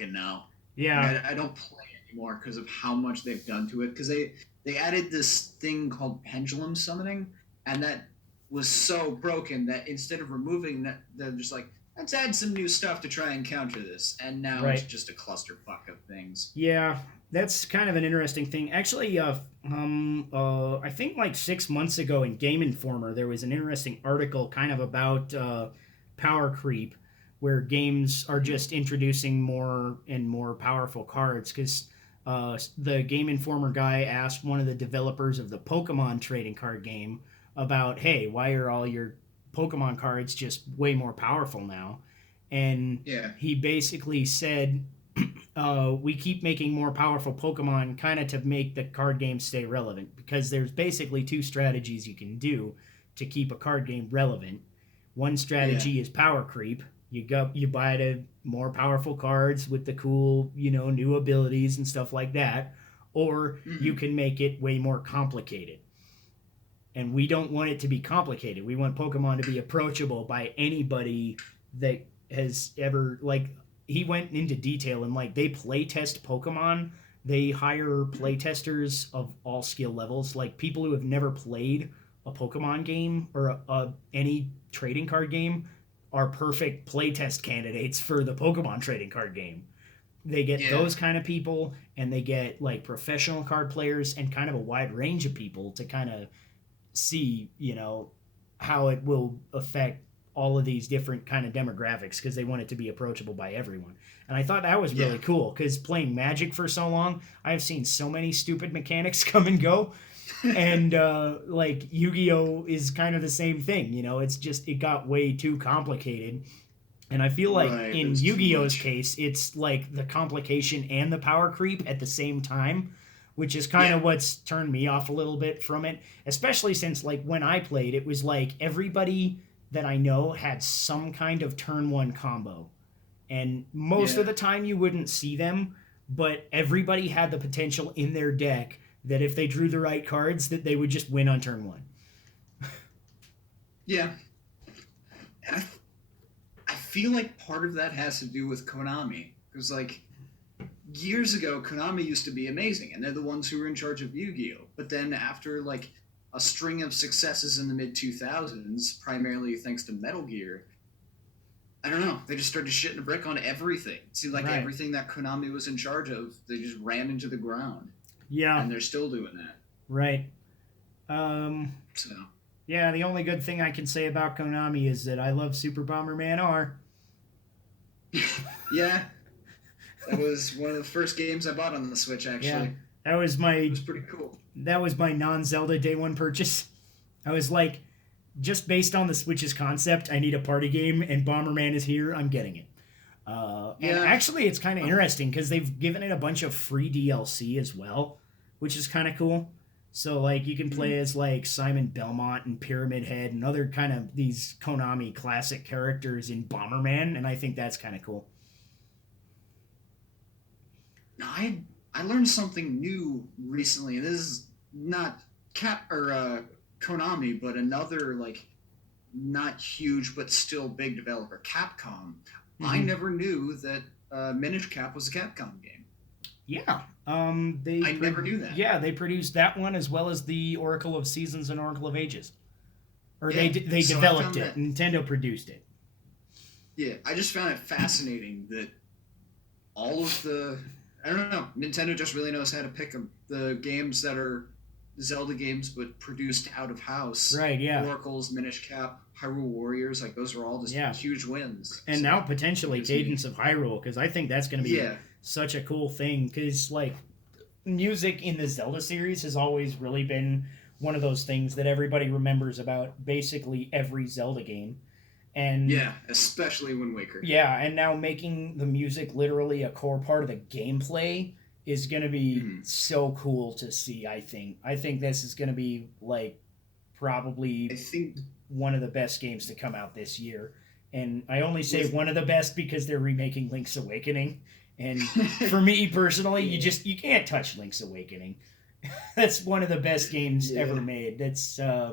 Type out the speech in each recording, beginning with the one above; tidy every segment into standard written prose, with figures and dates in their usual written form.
heartbroken now. Yeah, Like, I don't play anymore because of how much they've done to it. Because they added this thing called pendulum summoning, and that was so broken that instead of removing that, they're just like, let's add some new stuff to try and counter this. And now it's right. just a clusterfuck of things. Yeah, that's kind of an interesting thing. Actually, I think like 6 months ago in Game Informer, there was an interesting article kind of about power creep, where games are Mm-hmm. just introducing more and more powerful cards. Because the Game Informer guy asked one of the developers of the Pokemon trading card game about, hey, why are all your Pokemon cards just way more powerful now? And Yeah. he basically said we keep making more powerful Pokemon kind of to make the card game stay relevant, because there's basically two strategies you can do to keep a card game relevant. One Yeah. strategy is power creep. You buy the more powerful cards with the cool, new abilities and stuff like that, or you Mm-hmm. can make it way more complicated. And we don't want it to be complicated. We want Pokemon to be approachable by anybody that has ever, like, he went into detail, and like they play test Pokemon. They hire play testers of all skill levels, like people who have never played a Pokemon game or any trading card game are perfect playtest candidates for the Pokemon trading card game. They get Yeah. those kind of people, and they get like professional card players and kind of a wide range of people to kind of see, how it will affect all of these different kind of demographics, because they want it to be approachable by everyone. And I thought that was Yeah. really cool, because playing Magic for so long, I've seen so many stupid mechanics come and go. And like Yu-Gi-Oh is kind of the same thing. It's just it got way too complicated. And I feel like Right. in There's too Yu-Gi-Oh's much. case, it's like the complication and the power creep at the same time, which is kind Yeah. of what's turned me off a little bit from it. Especially since, like, when I played, it was like everybody that I know had some kind of turn one combo, and most of Yeah. the time you wouldn't see them, but everybody had the potential in their deck that if they drew the right cards, that they would just win on turn one. Yeah. And I feel like part of that has to do with Konami. Because, like, years ago, Konami used to be amazing, and they're the ones who were in charge of Yu Gi Oh! But then, after, like, a string of successes in the mid 2000s, primarily thanks to Metal Gear, I don't know, they just started shitting a brick on everything. It seemed like Right. everything that Konami was in charge of, they just ran into the ground. Yeah. And they're still doing that. Right. Um, So, Yeah, the only good thing I can say about Konami is that I love Super Bomberman R. yeah, that was one of the first games I bought on the Switch, Yeah, actually. that was It my was pretty cool. non-Zelda day one purchase. I was like, just based on the Switch's concept, I need a party game, and Bomberman is here. I'm getting it. And Yeah. actually, it's kind of Um, interesting because they've given it a bunch of free DLC as well, which is kind of cool. So like you can play mhm. as like Simon Belmont and Pyramid Head and other kind of these Konami classic characters in Bomberman, and I think that's kind of cool. No, I learned something new recently, and this is not Cap or Konami, but another like not huge but still big developer, Capcom. I Hmm. never knew that Minish Cap was a Capcom game. Yeah. I never knew that. Yeah, they produced that one as well as the Oracle of Seasons and Oracle of Ages, or Yeah, they so I developed found it. that. Nintendo produced it. Yeah, I just found it fascinating that all of the I don't know. Nintendo just really knows how to pick them. The games that are Zelda games but produced out of house, Right. Yeah. Oracle's, Minish Cap, Hyrule Warriors, like those are all just Yeah. huge wins. And now So I think potentially it's neat. Cadence of Hyrule, because I think that's going to be Yeah, such a cool thing. Because like music in the Zelda series has always really been one of those things that everybody remembers about basically every Zelda game. And yeah, especially Wind Waker. yeah, and now making the music literally a core part of the gameplay is going to be Mm-hmm. so cool to see. I think this is going to be like I probably think, one of the best games to come out this year. And I only say with one of the best because they're remaking Link's Awakening. And for me personally, yeah, you can't touch Link's Awakening. That's one of the best games ever yeah, made. That's uh,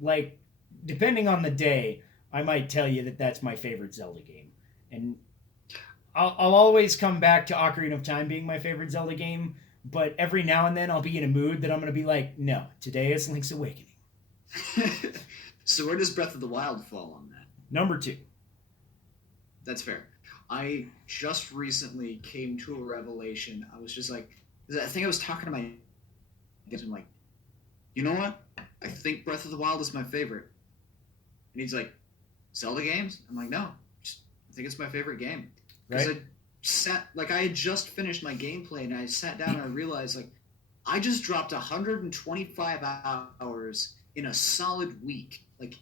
like depending on the day, I might tell you that that's my favorite Zelda game. And I'll always come back to Ocarina of Time being my favorite Zelda game, but every now and then I'll be in a mood that I'm going to be like, no, today is Link's Awakening. So where does Breath of the Wild fall on that? Number two. That's fair. I just recently came to a revelation. I was just like, I think I was talking to my dad. I'm like, you know what? I think Breath of the Wild is my favorite. And he's like, Zelda games? I'm like, no, I think it's my favorite game. Because I had just finished my gameplay and I sat down and I realized like I just dropped 125 hours in a solid week. Like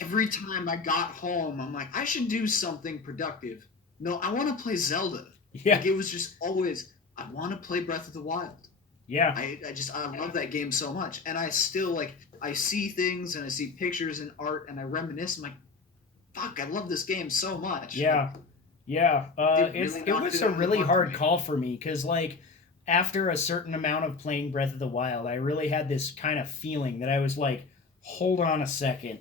every time I got home, I'm like, I should do something productive. No, I want to play Zelda. Yeah. Like it was just always, I want to play Breath of the Wild. Yeah. I love that game so much. And I still like, I see things and I see pictures and art and I reminisce. I'm like, fuck, I love this game so much. Yeah. Like, yeah. really It was knocked a it out of the really park hard for me. call for me because, like, after a certain amount of playing Breath of the Wild, I really had this kind of feeling that I was like, hold on a second.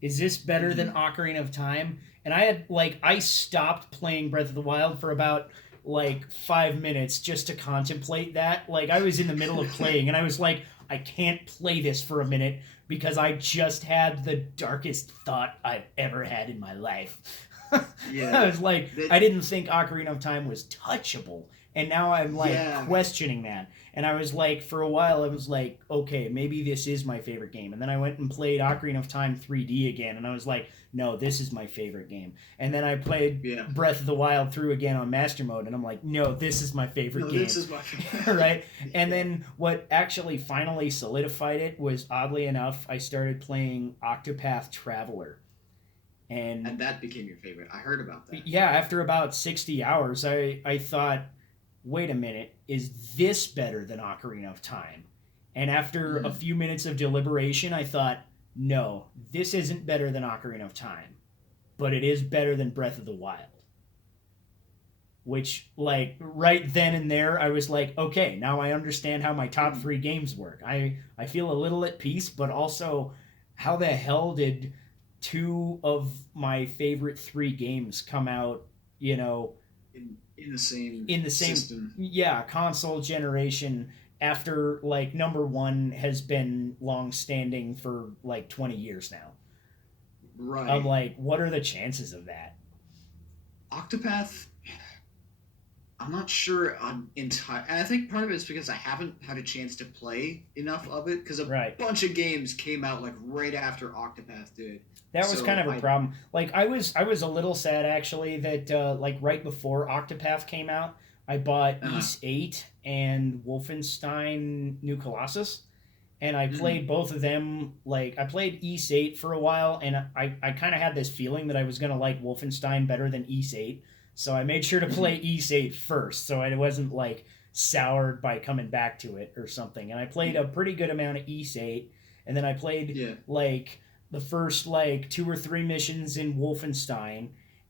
Is this better than Ocarina of Time? And I stopped playing Breath of the Wild for about like 5 minutes just to contemplate that. Like, I was in the middle of playing and I was like, I can't play this for a minute because I just had the darkest thought I've ever had in my life. Yeah. I was like, I didn't think Ocarina of Time was touchable. And now I'm like questioning that. And I was like, for a while, I was like, okay, maybe this is my favorite game. And then I went and played Ocarina of Time 3D again. And I was like, no, this is my favorite game. And then I played Breath of the Wild through again on Master Mode. And I'm like, no, this is my favorite game. This is my favorite. Right? And then what actually finally solidified it was, oddly enough, I started playing Octopath Traveler. And that became your favorite. I heard about that. Yeah, after about 60 hours, I thought, wait a minute, is this better than Ocarina of Time? And after a few minutes of deliberation, I thought, no, this isn't better than Ocarina of Time, but it is better than Breath of the Wild. Which, like, right then and there, I was like, okay, now I understand how my top three games work. I feel a little at peace, but also, how the hell did two of my favorite three games come out, you know, in the same system. Console generation after like number one has been long standing for like 20 years now. Right. I'm like, what are the chances of that? Octopath, I'm not sure I'm entire. And I think part of it is because I haven't had a chance to play enough of it because a bunch of games came out like right after Octopath did. That was kind of a problem. Like I was a little sad actually that like right before Octopath came out, I bought Ys 8 and Wolfenstein New Colossus, and I played both of them. Like I played Ys 8 for a while, and I kind of had this feeling that I was gonna like Wolfenstein better than Ys 8, so I made sure to play Ys 8 first, so I wasn't like soured by coming back to it or something. And I played a pretty good amount of Ys 8, and then I played like the first like 2 or 3 missions in Wolfenstein,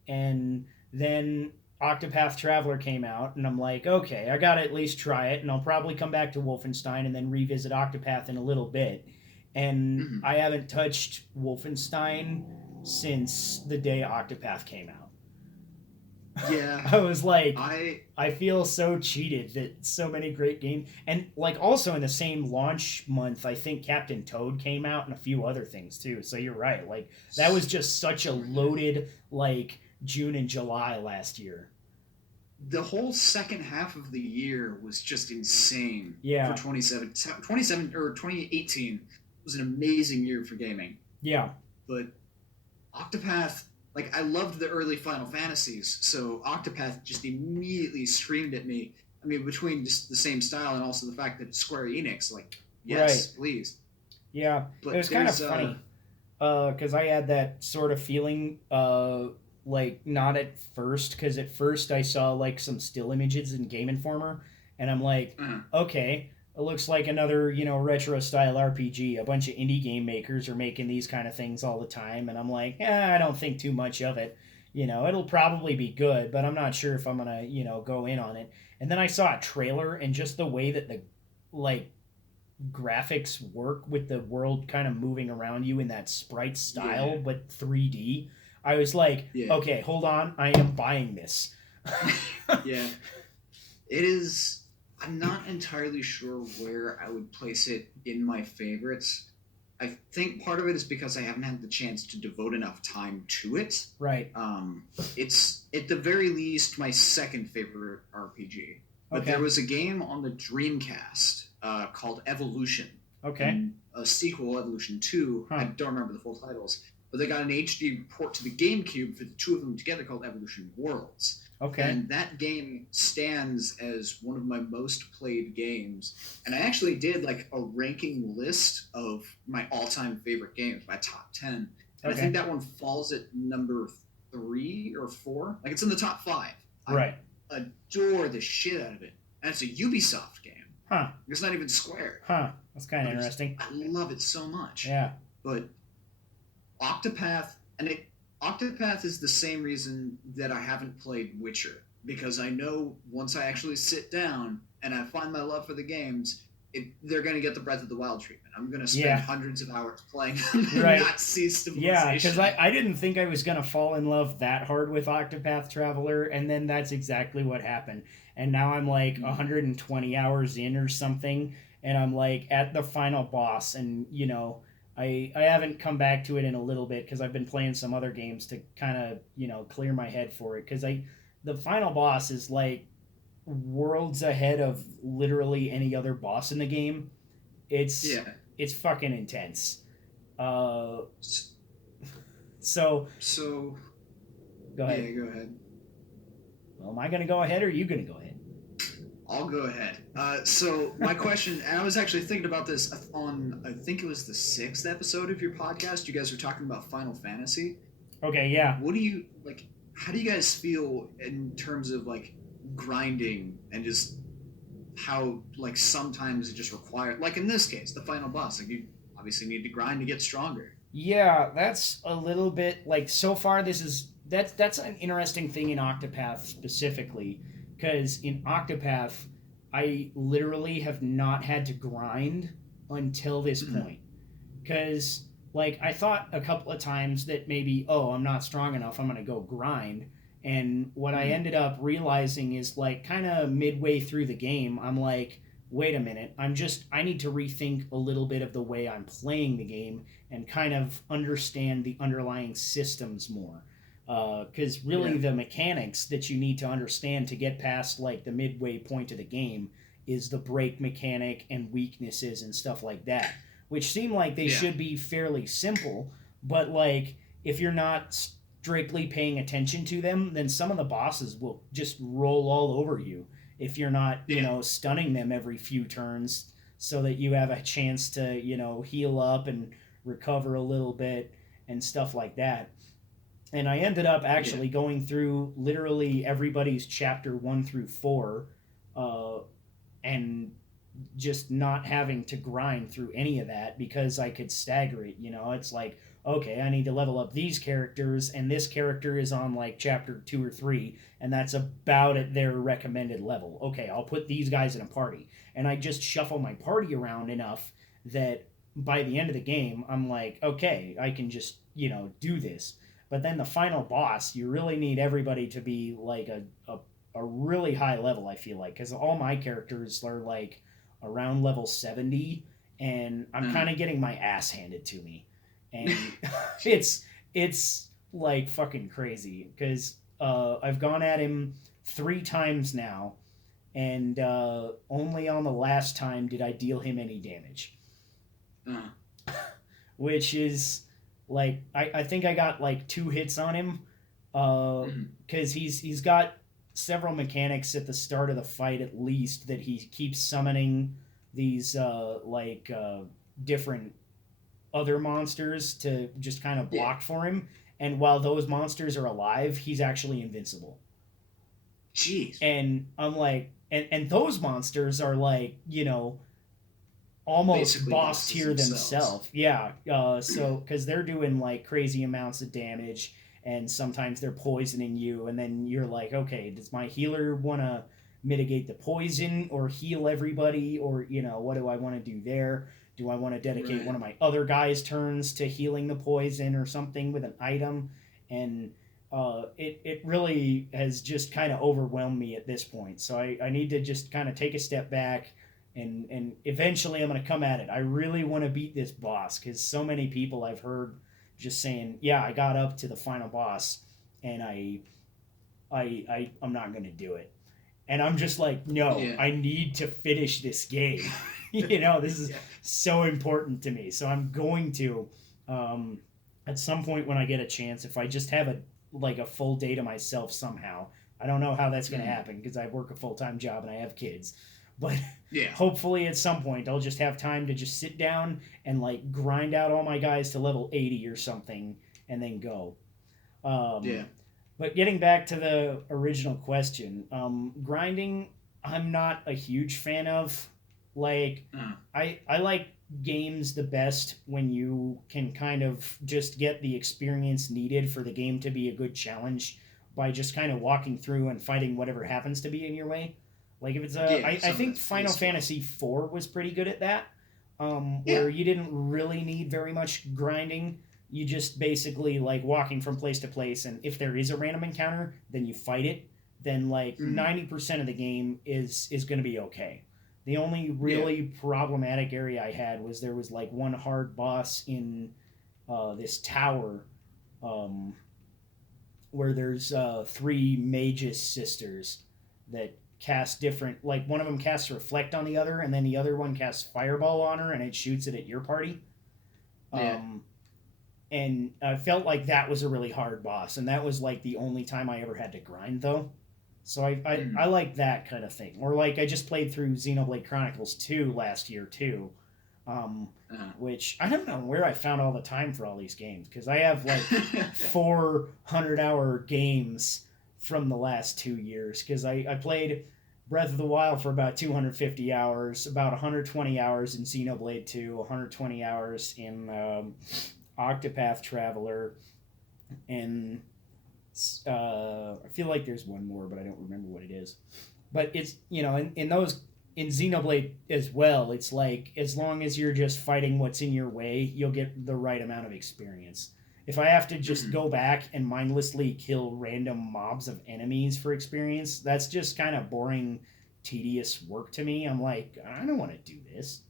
and then Octopath Traveler came out, and I'm like, okay, I gotta at least try it, and I'll probably come back to Wolfenstein and then revisit Octopath in a little bit. And I haven't touched Wolfenstein since the day Octopath came out. Yeah. I was like, I feel so cheated that so many great games. And like also in the same launch month, I think Captain Toad came out and a few other things too. So you're right. Like that was just such a loaded like June and July last year. The whole second half of the year was just insane. Yeah. For 2018 was an amazing year for gaming. Yeah. But Octopath, like, I loved the early Final Fantasies, so Octopath just immediately screamed at me. I mean, between just the same style and also the fact that it's Square Enix, like, yes, please. Yeah, but it was kind of funny, because I had that sort of feeling, like, not at first, because at first I saw, like, some still images in Game Informer, and I'm like, okay, it looks like another, retro-style RPG. A bunch of indie game makers are making these kind of things all the time, and I'm like, I don't think too much of it. It'll probably be good, but I'm not sure if I'm gonna, go in on it. And then I saw a trailer, and just the way that the, like, graphics work with the world kind of moving around you in that sprite style, but 3D, I was like, okay, hold on, I am buying this. Yeah, it is. I'm not entirely sure where I would place it in my favorites. I think part of it is because I haven't had the chance to devote enough time to it. Right. It's at the very least my second favorite RPG. But there Okay. was a game on the Dreamcast called Evolution, Okay. and a sequel, Evolution 2. I Huh. don't remember the full titles, but they got an HD port to the GameCube for the two of them together called Evolution Worlds. Okay. And that game stands as one of my most played games. And I actually did like a ranking list of my all-time favorite games by top 10. And I Okay. think that one falls at number 3 or 4. Like it's in the top 5. I Right. adore the shit out of it. And it's a Ubisoft game. Huh. It's not even Square. Huh. That's kind of But interesting. I love it so much. Yeah. But Octopath, Octopath is the same reason that I haven't played Witcher, because I know once I actually sit down and I find my love for the games, they're going to get the Breath of the Wild treatment. I'm going to spend Yeah. hundreds of hours playing them and Right. not see civilization. Yeah, because I didn't think I was going to fall in love that hard with Octopath Traveler, and then that's exactly what happened. And now I'm like 120 hours in or something, and I'm like at the final boss, and I haven't come back to it in a little bit because I've been playing some other games to kind of clear my head for it, because the final boss is like worlds ahead of literally any other boss in the game. It's Yeah. it's fucking intense. Uh, S- so So, go ahead. yeah, go ahead. Well, am I going to go ahead or are you going to go ahead? I'll go ahead. So my question, and I was actually thinking about this on, I think it was the 6th episode of your podcast. You guys were talking about Final Fantasy. Okay, yeah. What do you like? How do you guys feel in terms of like grinding and just how like sometimes it just required, like in this case, the final boss, like you obviously need to grind to get stronger. Yeah, that's a little bit like so far that's an interesting thing in Octopath specifically, because in Octopath I literally have not had to grind until this Mhm. point. Because like I thought a couple of times that maybe, oh, I'm not strong enough, I'm gonna go grind. And what I Mhm. ended up realizing is like kind of midway through the game, I'm like, wait a minute, I need to rethink a little bit of the way I'm playing the game and kind of understand the underlying systems more. Because really, Yeah. the mechanics that you need to understand to get past like the midway point of the game is the break mechanic and weaknesses and stuff like that, which seem like they Yeah. should be fairly simple, but like if you're not strictly paying attention to them, then some of the bosses will just roll all over you if you're not, Yeah. stunning them every few turns so that you have a chance to, heal up and recover a little bit and stuff like that. And I ended up Yeah. actually going through literally everybody's chapter 1 through 4, uh, and just not having to grind through any of that because I could stagger it. It's like, okay, I need to level up these characters, and this character is on like chapter 2 or 3, and that's about at their recommended level. Okay, I'll put these guys in a party, and I just shuffle my party around enough that by the end of the game, I'm like, okay, I can just do this. But then the final boss, you really need everybody to be like a really high level. I feel like, because all my characters are like around level 70, and I'm Uh, kind of getting my ass handed to me, and it's like fucking crazy because I've gone at him 3 times now, and only on the last time did I deal him any damage, uh, which is like I think I got like 2 hits on him, mhm. because he's got several mechanics at the start of the fight at least that he keeps summoning these different other monsters to just kind of Yeah. block for him, and while those monsters are alive, he's actually invincible. Jeez. And I'm like, and those monsters are like almost Basically boss bosses tier themselves. themselves. Yeah. So because they're doing like crazy amounts of damage, and sometimes they're poisoning you, and then you're like, okay, does my healer want to mitigate the poison or heal everybody, or what do I want to do there? Do I want to dedicate Right. one of my other guys' turns to healing the poison or something with an item? And it really has just kind of overwhelmed me at this point. So I need to just kind of take a step back, and eventually I'm going to come at it. I really want to beat this boss because so many people I've heard just saying, yeah, I got up to the final boss and I'm not going to do it. And I'm just like, no, Yeah. I need to finish this game. This is Yeah. so important to me. So I'm going to, um, at some point when I get a chance, if I just have a full day to myself somehow. I don't know how that's going to Mm. happen because I work a full time job and I have kids, but Yeah. hopefully at some point I'll just have time to just sit down and like grind out all my guys to level 80 or something and then go. Yeah. Um, but getting back to the original question, grinding, I'm not a huge fan of. Like, Uh, I like games the best when you can kind of just get the experience needed for the game to be a good challenge by just kind of walking through and fighting whatever happens to be in your way. Like if it's yeah. I Some of think that Final is fun. Fantasy IV was pretty good at that, Yeah. where you didn't really need very much grinding. You just basically like walking from place to place, and if there is a random encounter, then you fight it. Then like Mm. 90% of the game is going to be okay. The only Yeah. really problematic area I had was there was like one hard boss in this tower, um, where there's three magus sisters that cast different. Like one of them casts reflect on the other, and then the other one casts fireball on her, and it shoots it at your party. Yeah. Um, and I felt like that was a really hard boss, and that was like the only time I ever had to grind though. So I Mm. like that kind of thing. Or like I just played through Xenoblade Chronicles 2 last year too, um, Uh. which I don't know where I found all the time for all these games because I have like 400-hour games from the last 2 years because I played Breath of the Wild for about 250 hours, about 120 hours in Xenoblade 2, 120 hours in Octopath Traveler, and I feel like there's one more, but I don't remember what it is. But it's in those in Xenoblade as well. It's like as long as you're just fighting what's in your way, you'll get the right amount of experience. If I have to just Mm. go back and mindlessly kill random mobs of enemies for experience, that's just kind of boring, tedious work to me. I'm like, I don't want to do this.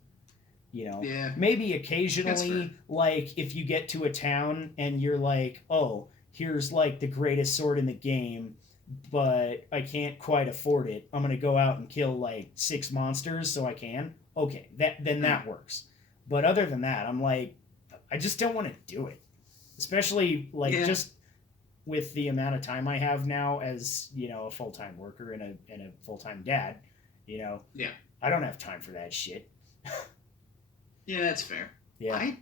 Yeah. Maybe That's fair. occasionally, like if you get to a town and you're like, oh, here's like the greatest sword in the game, but I can't quite afford it. I'm gonna go out and kill like 6 monsters so I can. Okay, Uh. that works. But other than that, I'm like, I just don't want to do it. Especially like Yeah. just with the amount of time I have now as a full time worker and a full time dad. You know, Yeah. I don't have time for that shit. Yeah. That's fair. Yeah. I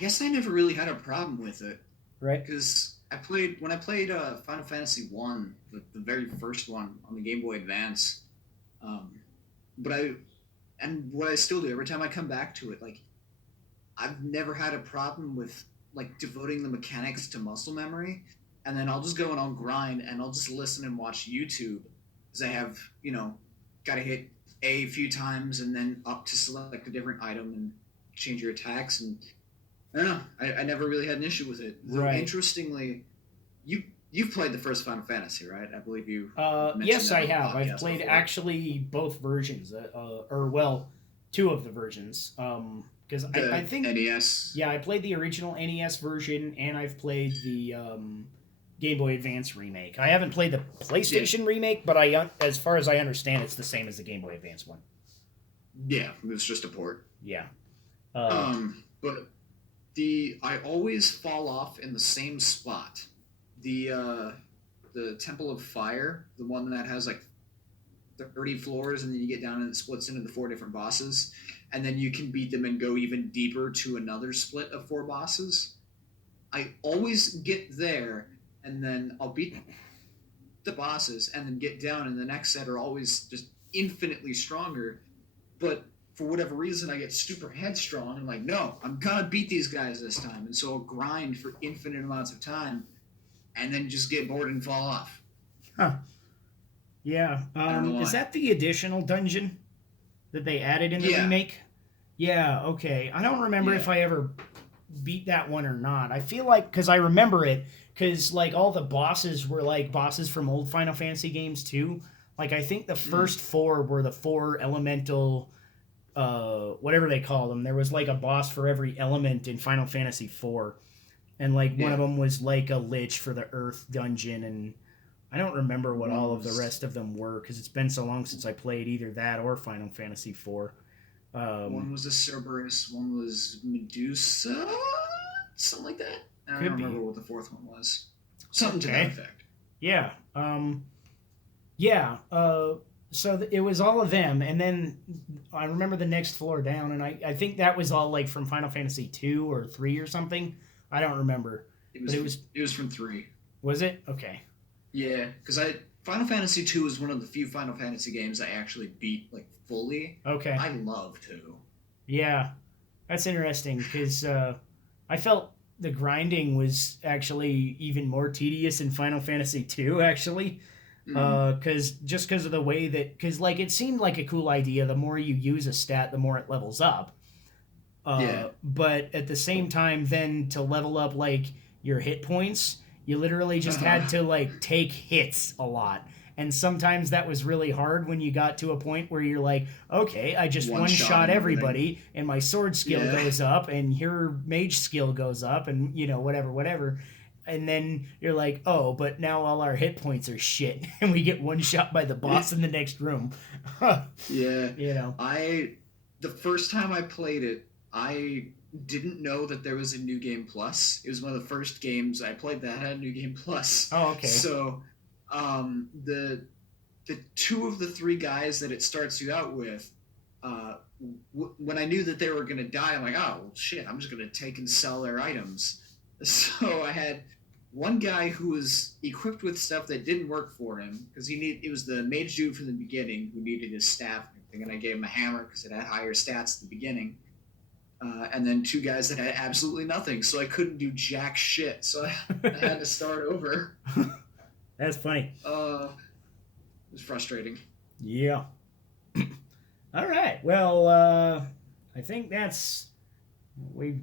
guess I never really had a problem with it Right. because I played Final Fantasy One, the very first one on the Game Boy Advance. Um, but I and what I still do every time I come back to it, like I've never had a problem with like devoting the mechanics to muscle memory, and then I'll just go and I'll grind and I'll just listen and watch YouTube because I have got to hit a few times and then up to select a different item and change your attacks, and I don't know. I never really had an issue with it. Though Right. interestingly, you you've played the first Final Fantasy, right? I believe you mentioned Yes, that I on the have. I've podcast played before. actually both versions, or well, two of the versions. Because I The think NES. yeah, I played the original NES version, and I've played the Game Boy Advance remake. I haven't played the Yeah, PlayStation remake, but as far as I understand, it's the same as the Game Boy Advance one. yeah, it was just a port. Yeah. Uh, But the I always fall off in the same spot. The Temple of Fire, the one that has like 30 floors, and then you get down and it splits into the four different bosses, and then you can beat them and go even deeper to another split of four bosses. I always get there, and then I'll beat the bosses, and then get down, and the next set are always just infinitely stronger. But for whatever reason, I get super headstrong and like, no, I'm gonna beat these guys this time, and so I'll grind for infinite amounts of time, and then just get bored and fall off. huh. Yeah. I don't know Is why. that the additional dungeon that they added in the Yeah, remake? Yeah. Okay. I don't remember yeah, if I ever beat that one or not. I feel like because I remember it because like all the bosses were like bosses from old Final Fantasy games too. Like I think the Mm, first four were the four elemental whatever they call them. There was like a boss for every element in Final Fantasy 4. And like one of yeah. them was like a lich for the Earth dungeon, and I don't remember what One all of the was rest of them were because it's been so long since I played either that or Final Fantasy 4. one Um, was a Cerberus. One was Medusa. Something like that. I don't could remember be. what the fourth one was. Something to that Okay. effect. Yeah. Yeah. So it was all of them, and then I remember the next floor down, and I think that was all like from Final Fantasy 2 or 3 or something. I don't remember, It but was it was from three. was it okay? Yeah, because I Final Fantasy two is one of the few Final Fantasy games I actually beat like fully. Okay. I love two. Yeah, that's interesting because I felt the grinding was actually even more tedious in Final Fantasy 2 actually Mm, because just because of the way that because like it seemed like a cool idea. The more you use a stat, the more it levels up. yeah. But at the same time, then to level up like your hit points, you literally just had Uh-huh. to like take hits a lot. And sometimes that was really hard when you got to a point where you're like, okay, I just One one shot shotting everything. everybody, and my sword skill Yeah. goes up, and your mage skill goes up, and whatever, whatever. And then you're like, oh, but now all our hit points are shit, and we get one shot by the boss in the next room. Yeah. you know. I the first time I played it, I didn't know that there was a new game plus. It was one of the first games I played that had a new game plus. Oh, okay. So the two of the three guys that it starts you out with, when I knew that they were going to die, I'm like, oh well, shit, I'm just going to take and sell their items. So I had one guy who was equipped with stuff that didn't work for him because it was the mage dude from the beginning who needed his staff and everything, and I gave him a hammer because it had higher stats at the beginning. And then two guys that had absolutely nothing, so I couldn't do jack shit. So I had to start over. That's funny. It was frustrating. Yeah. All right. Well, I think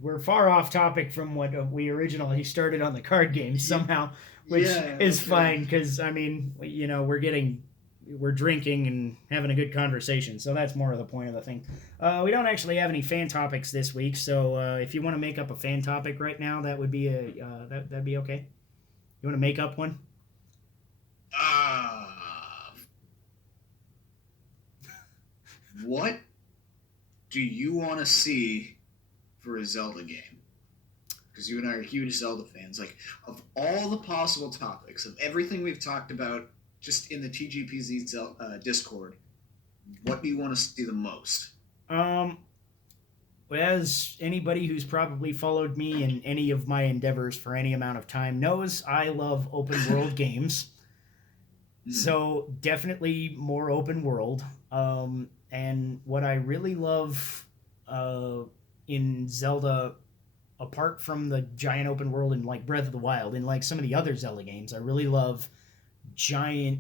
we're far off topic from what we originally started on the card game somehow, which Yeah, is okay. fine because I mean, we're drinking and having a good conversation, so that's more of the point of the thing. We don't actually have any fan topics this week, so if you want to make up a fan topic right now, that would be that'd be okay. You want to make up one? Ah, what do you want to see for a Zelda game? Because you and I are huge Zelda fans. Like, of all the possible topics, of everything we've talked about just in the TGPZ Discord, what do you want to see the most? Um, as anybody who's probably followed me in any of my endeavors for any amount of time knows, I love open world games. Mm, So definitely more open world. And what I really love uh, in Zelda, apart from the giant open world in like Breath of the Wild and like some of the other Zelda games, I really love giant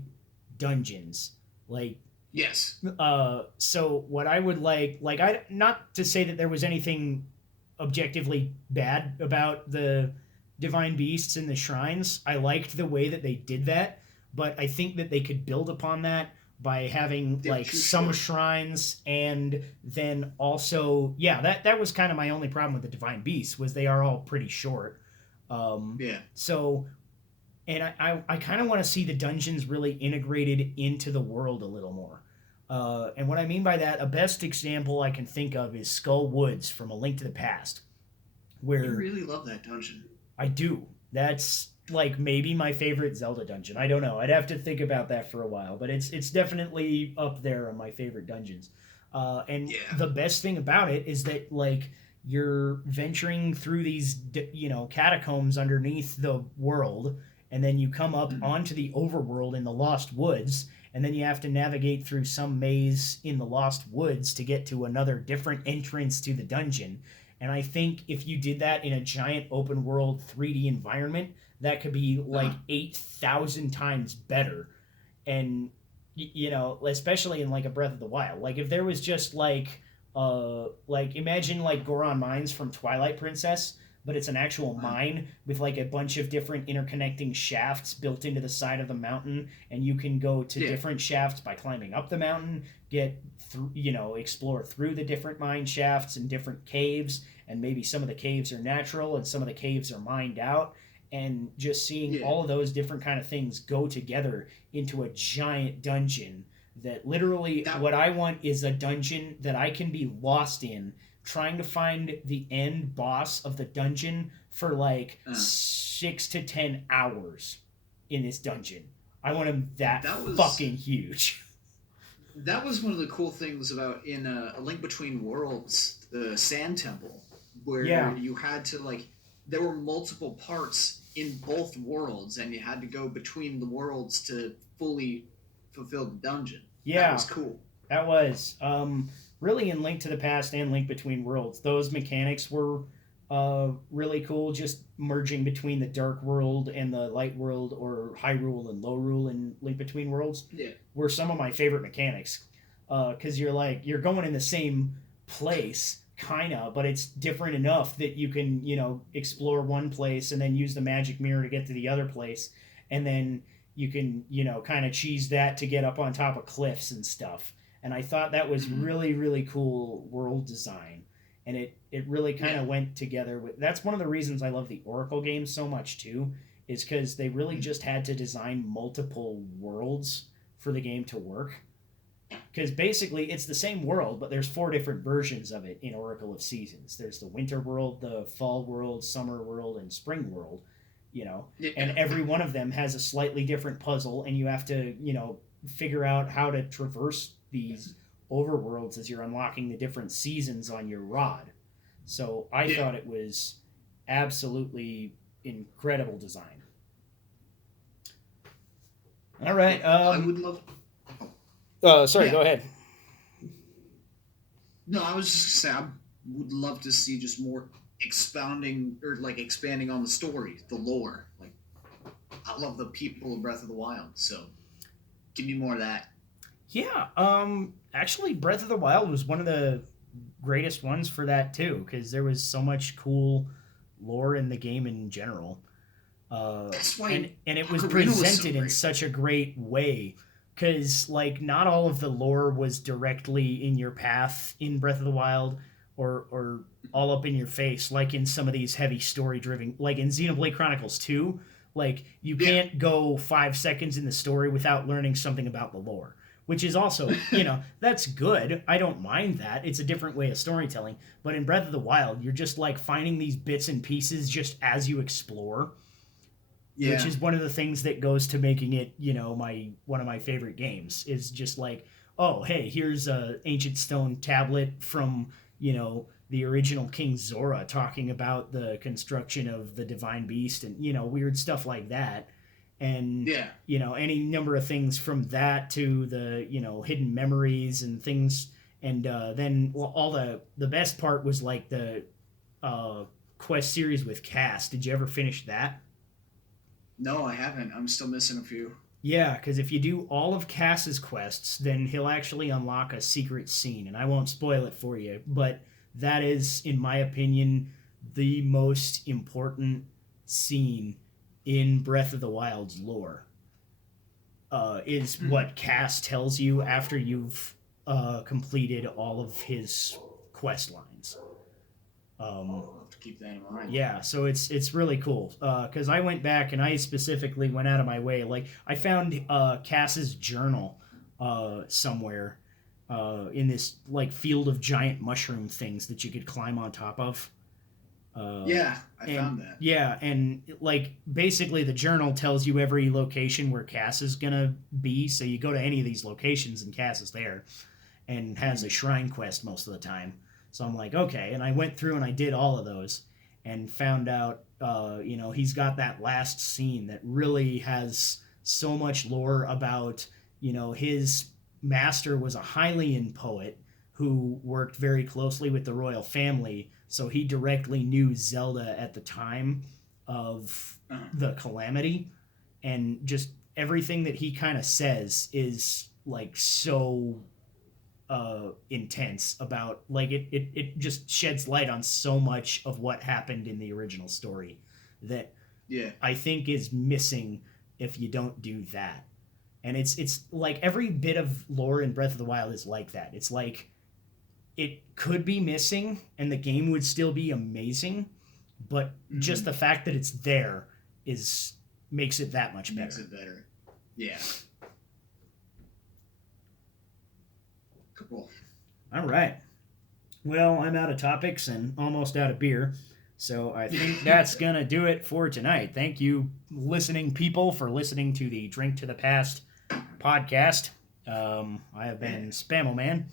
dungeons. Like yes. so what I would like I not to say that there was anything objectively bad about the divine beasts and the shrines. I liked the way that they did that, but I think that they could build upon that by having They were like too some short. shrines and then also yeah, that was kind of my only problem with the divine beasts was they are all pretty short. Yeah. So and I kind of want to see the dungeons really integrated into the world a little more. And what I mean by that, a best example I can think of is Skull Woods from A Link to the Past, You where really love that dungeon. I do. That's like maybe my favorite Zelda dungeon. I don't know. I'd have to think about that for a while, but it's definitely up there on my favorite dungeons. And Yeah. the best thing about it is that like you're venturing through these catacombs underneath the world, and then you come up Mm, onto the overworld in the Lost Woods, and then you have to navigate through some maze in the Lost Woods to get to another different entrance to the dungeon. And I think if you did that in a giant open world 3D environment, that could be like uh-huh. 8,000 times better. And, especially in like a Breath of the Wild. Like if there was just like imagine like Goron Mines from Twilight Princess. but it's an actual Wow. mine with like a bunch of different interconnecting shafts built into the side of the mountain, and you can go to Yeah. different shafts by climbing up the mountain, get through, explore through the different mine shafts and different caves, and maybe some of the caves are natural and some of the caves are mined out, and just seeing Yeah. all of those different kind of things go together into a giant dungeon that literally That what I want is a dungeon that I can be lost in trying to find the end boss of the dungeon for like uh, 6 to 10 hours in this dungeon. I want him that that was fucking huge. that was one of the cool things about in A Link Between Worlds, the Sand Temple, where Yeah, you had to like there were multiple parts in both worlds, and you had to go between the worlds to fully fulfill the dungeon. That was yeah, cool. that was really in Link to the Past and Link Between Worlds. Those mechanics were really cool. Just merging between the Dark World and the Light World, or Hyrule and Low Rule in Link Between Worlds, Yeah. were some of my favorite mechanics. Because you're going in the same place, kinda, but it's different enough that you can explore one place and then use the magic mirror to get to the other place, and then you can kind of cheese that to get up on top of cliffs and stuff. And I thought that was Mhm. really really cool world design, and it really kind Yeah. of went together with. That's one of the reasons I love the Oracle games so much too, is because they really Mhm. just had to design multiple worlds for the game to work, because basically it's the same world, but there's four different versions of it in Oracle of Seasons. There's the winter world, the fall world, summer world, and spring world. You know, and Yeah. every one of them has a slightly different puzzle, and you have to figure out how to traverse these overworlds as you're unlocking the different seasons on your rod. So I Yeah. thought it was absolutely incredible design. All Yeah. right. I would love. Oh, Sorry. yeah. Go ahead. No, I was just gonna say I would love to see just more expounding or like expanding on the story, the lore. Like I love the people of Breath of the Wild, so give me more of that. Yeah, actually, Breath of the Wild was one of the greatest ones for that too, because there was so much cool lore in the game in general, That's and why it was Ocarina was so presented in great. such a great way. Because like not all of the lore was directly in your path in Breath of the Wild, or all up in your face, like in some of these heavy story driven, like in Xenoblade Chronicles 2. Like you Yeah. can't go 5 seconds in the story without learning something about the lore, which is also, that's good. I don't mind that. It's a different way of storytelling. But in Breath of the Wild, you're just like finding these bits and pieces just as you explore, which Yeah. is one of the things that goes to making it, my one of my favorite games. Is just like, oh, hey, here's a ancient stone tablet from, the original King Zora talking about the construction of the divine beast, and weird stuff like that. And Yeah. any number of things from that to the hidden memories and things. And then, well, all the best part was like the uh quest series with Cass. Did you ever finish that? No, I haven't. I'm still missing a few. Yeah, because if you do all of Cass's quests, then he'll actually unlock a secret scene, and I won't spoil it for you, but that is, in my opinion, the most important scene in Breath of the Wild's lore. Is Hmm. what Cass tells you after you've completed all of his quest lines. Um, I'll have to keep that in mind. Yeah, so it's really cool because I went back and I specifically went out of my way. Like I found Cass's journal somewhere in this like field of giant mushroom things that you could climb on top of. Uh, Yeah, I and found that. yeah, and like basically the journal tells you every location where Cass is gonna be. So you go to any of these locations and Cass is there and has a Hmm. shrine quest most of the time. So I'm like, okay. And I went through and I did all of those and found out, he's got that last scene that really has so much lore about, his master was a Hylian poet who worked very closely with the royal family. So he directly knew Zelda at the time of Uh-huh. the calamity. And just everything that he kind of says is like so intense about like it just sheds light on so much of what happened in the original story that Yeah. I think is missing if you don't do that. And it's like every bit of lore in Breath of the Wild is like that. It's like it could be missing and the game would still be amazing, but just the fact that it's there is makes it that much better. Makes it better. Yeah. Cool. All right. Well, I'm out of topics and almost out of beer. So I think that's going to do it for tonight. Thank you, listening people, for listening to the Drink to the Past podcast. I have been Spamoman,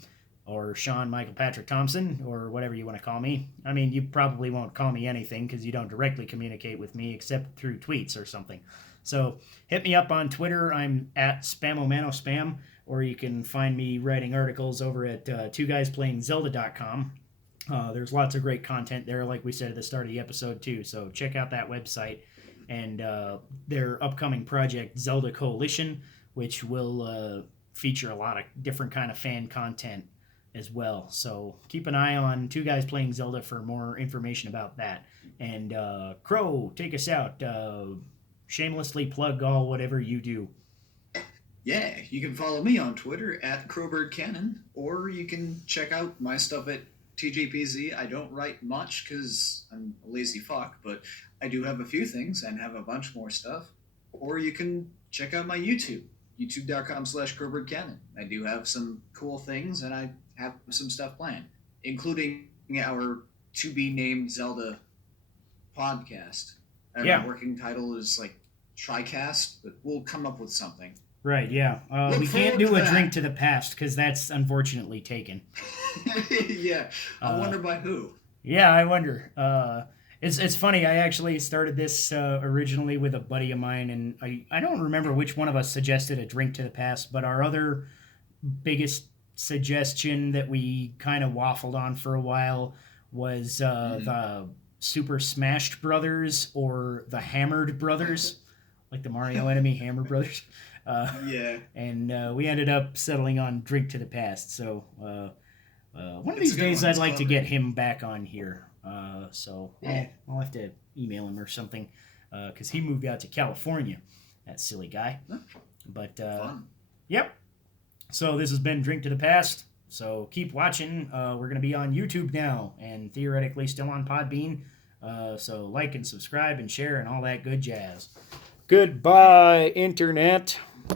or Sean Michael Patrick Thompson, or whatever you want to call me. I mean, you probably won't call me anything because you don't directly communicate with me except through tweets or something. So hit me up on Twitter. I'm at SpamoManoSpam, or you can find me writing articles over at twoguysPlayingZelda.com. There's lots of great content there, like we said at the start of the episode, too. So check out that website and their upcoming project, Zelda Coalition, which will feature a lot of different kind of fan content as well. So keep an eye on Two Guys Playing Zelda for more information about that. And Crow, take us out. Shamelessly plug all whatever you do. Yeah, you can follow me on Twitter at CrowbirdCannon, or you can check out my stuff at TJPZ. I don't write much because I'm a lazy fuck, but I do have a few things and have a bunch more stuff. Or you can check out my YouTube, youtube.com/CrowbirdCannon. I do have some cool things and I have some stuff planned, including our to-be-named Zelda podcast. Our working title is like TriCast, but we'll come up with something. Right, yeah. We can't do a Drink to the Past because that's unfortunately taken. Yeah, I wonder by who. Yeah, I wonder. It's funny. I actually started this originally with a buddy of mine, and I don't remember which one of us suggested a Drink to the Past, but our other biggest suggestion that we kind of waffled on for a while was the Super Smashed Brothers or the Hammered Brothers, like the Mario enemy Hammer Brothers. Yeah. And we ended up settling on Drink to the Past. So one of these days I'd like to get him back on here. So I'll have to email him or something because he moved out to California. That silly guy. But yep. So this has been Drink to the Past. So keep watching. We're going to be on YouTube now and theoretically still on Podbean. So like and subscribe and share and all that good jazz. Goodbye, Internet.